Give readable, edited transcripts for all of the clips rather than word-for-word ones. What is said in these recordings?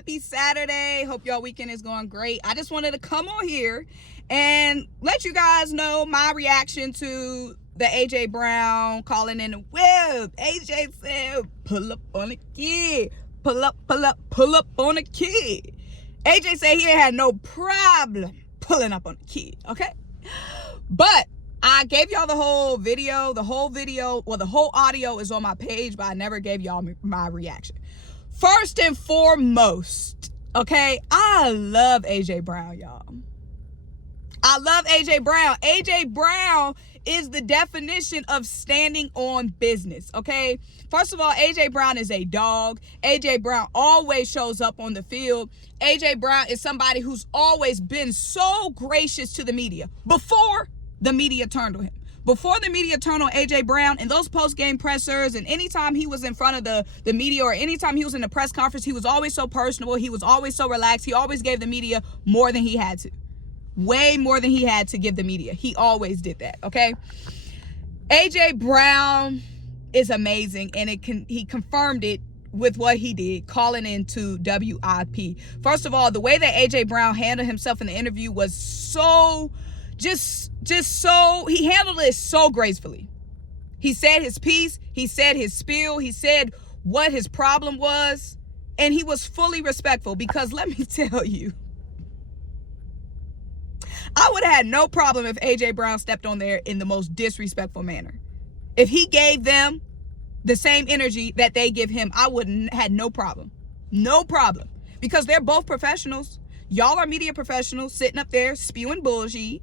Happy Saturday. Hope y'all weekend is going great. I just wanted to come on here and let you guys know my reaction to the AJ Brown calling in the whip. AJ said, pull up on a kid. Pull up on a kid. AJ said he had no problem pulling up on a kid, okay? But I gave y'all the whole audio is on my page, but I never gave y'all my reaction. First and foremost, okay, I love AJ Brown, y'all. I love AJ Brown. AJ Brown is the definition of standing on business, okay? First of all, AJ Brown is a dog. AJ Brown always shows up on the field. AJ Brown is somebody who's always been so gracious to the media before the media turned on him. Before the media turned on AJ Brown and those post-game pressers, and anytime he was in front of the media or anytime he was in the press conference, he was always so personable. He was always so relaxed. He always gave the media more than he had to. Way more than he had to give the media. He always did that, okay? AJ Brown is amazing, and he confirmed it with what he did, calling into WIP. First of all, the way that AJ Brown handled himself in the interview was so... he handled it so gracefully. He said his piece, he said his spiel, he said what his problem was, and he was fully respectful, because let me tell you, I would have had no problem if AJ Brown stepped on there in the most disrespectful manner. If he gave them the same energy that they give him, I wouldn't had no problem. No problem. Because they're both professionals. Y'all are media professionals sitting up there spewing bullshit.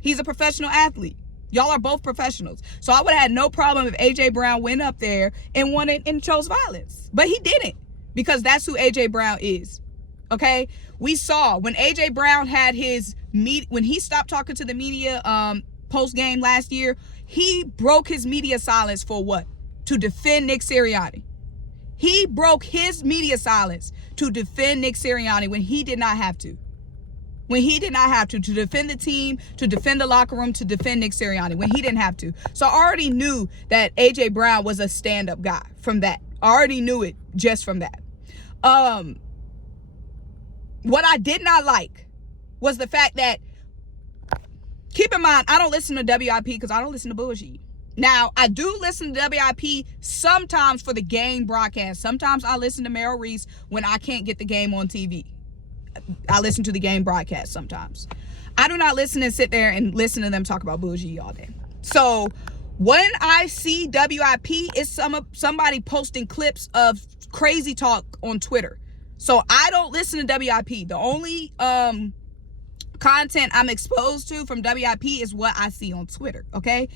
He's a professional athlete. Y'all are both professionals. So I would have had no problem if AJ Brown went up there and wanted and chose violence. But he didn't, because that's who AJ Brown is. Okay? We saw when AJ Brown had when he stopped talking to the media post-game last year, he broke his media silence for what? To defend Nick Sirianni. He broke his media silence to defend Nick Sirianni when he did not have to. When he did not have to defend the team, to defend the locker room, to defend Nick Sirianni, when he didn't have to. So I already knew that AJ Brown was a stand-up guy from that. I already knew it just from that. What I did not like was the fact that, keep in mind, I don't listen to WIP because I don't listen to bullshit. Now, I do listen to WIP sometimes for the game broadcast. Sometimes I listen to Merrill Reese when I can't get the game on TV. I listen to the game broadcast sometimes. I do not listen and sit there and listen to them talk about bullshit all day. So when I see WIP, it's somebody posting clips of crazy talk on Twitter. So I don't listen to WIP. The only content I'm exposed to from WIP is what I see on Twitter, okay?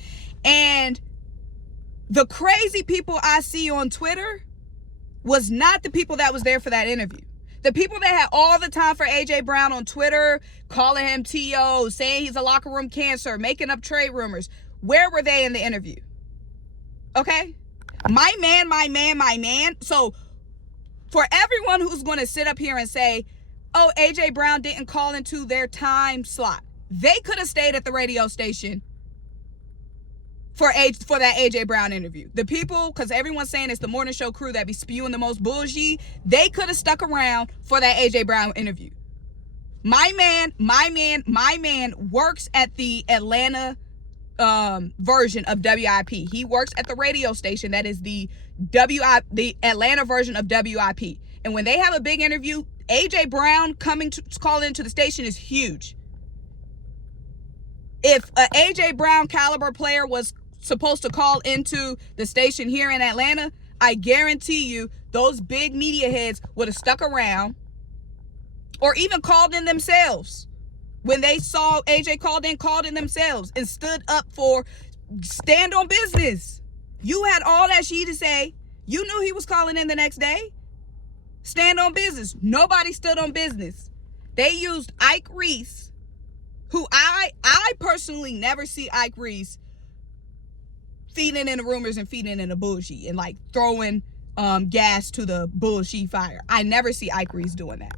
And the crazy people I see on Twitter was not the people that was there for that interview. The people that had all the time for AJ Brown on Twitter, calling him T.O., saying he's a locker room cancer, making up trade rumors, where were they in the interview? Okay? My man. So for everyone who's going to sit up here and say, oh, AJ Brown didn't call into their time slot, they could have stayed at the radio station for that AJ Brown interview. The people, because everyone's saying it's the morning show crew that be spewing the most bullshit, they could have stuck around for that AJ Brown interview. My man works at the Atlanta version of WIP. He works at the radio station that is the Atlanta version of WIP. And when they have a big interview, AJ Brown calling into the station is huge. If a AJ Brown caliber player was supposed to call into the station here in Atlanta, I guarantee you those big media heads would have stuck around or even called in themselves. When they saw AJ called in themselves and stood up for stand on business. You had all that shit to say. You knew he was calling in the next day. Stand on business. Nobody stood on business. They used Ike Reese, who I personally never see Ike Reese feeding in the rumors and feeding in the bullshit and like throwing gas to the bullshit fire. I never see Ike Reese doing that.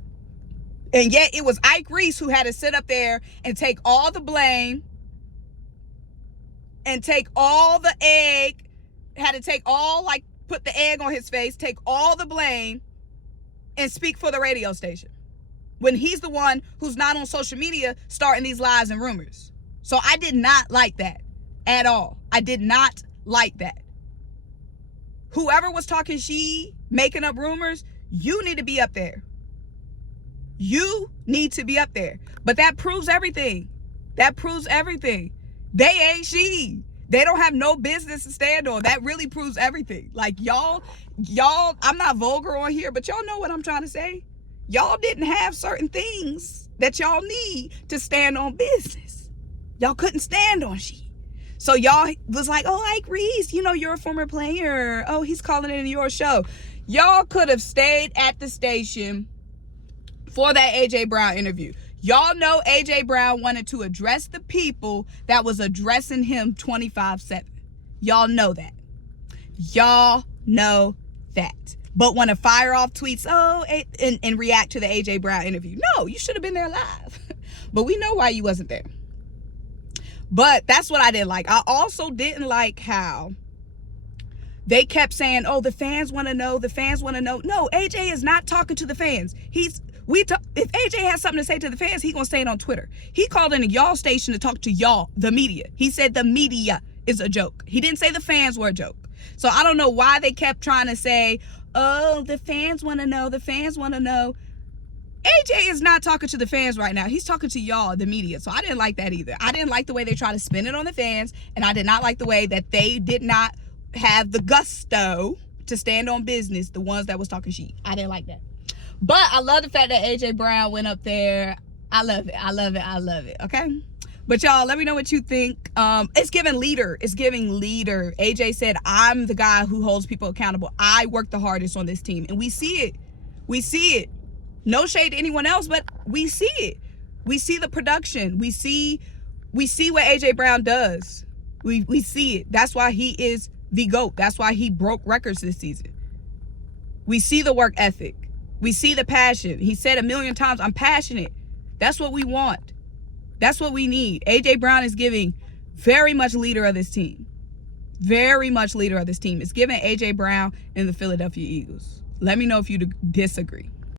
And yet it was Ike Reese who had to sit up there and take all the blame and take all the egg, had to take all, like, put the egg on his face, take all the blame and speak for the radio station when he's the one who's not on social media starting these lies and rumors. So I did not like that at all. I did not like that. Whoever was talking making up rumors, you need to be up there. You need to be up there. But that proves everything. That proves everything. They ain't she. They don't have no business to stand on. That really proves everything. Like y'all, I'm not vulgar on here, but y'all know what I'm trying to say. Y'all didn't have certain things that y'all need to stand on business. Y'all couldn't stand on she. So y'all was like, oh, Ike Reese, you're a former player. Oh, he's calling in your show. Y'all could have stayed at the station for that AJ Brown interview. Y'all know AJ Brown wanted to address the people that was addressing him 24/7. Y'all know that. Y'all know that. But want to fire off tweets, and react to the AJ Brown interview. No, you should have been there live. But we know why you wasn't there. But that's what I didn't like. I also didn't like how they kept saying, oh, the fans want to know. The fans want to know. No, AJ is not talking to the fans. If AJ has something to say to the fans, he gonna say it on Twitter. He called in a y'all station to talk to y'all, the media. He said the media is a joke. He didn't say the fans were a joke. So I don't know why they kept trying to say, oh, the fans want to know. The fans want to know. AJ is not talking to the fans right now. He's talking to y'all, the media. So I didn't like that either. I didn't like the way they try to spin it on the fans, and I did not like the way that they did not have the gusto to stand on business, the ones that was talking shit. I didn't like that. But I love the fact that AJ Brown went up there. I love it. I love it. I love it. Okay. But y'all, let me know what you think. It's giving leader. It's giving leader. AJ said, I'm the guy who holds people accountable. I work the hardest on this team. And we see it. We see it. No shade to anyone else, but we see it. We see the production. We see what AJ Brown does. We see it. That's why he is the GOAT. That's why he broke records this season. We see the work ethic. We see the passion. He said 1,000,000 times, I'm passionate. That's what we want. That's what we need. AJ Brown is giving very much leader of this team. Very much leader of this team. It's giving AJ Brown and the Philadelphia Eagles. Let me know if you disagree.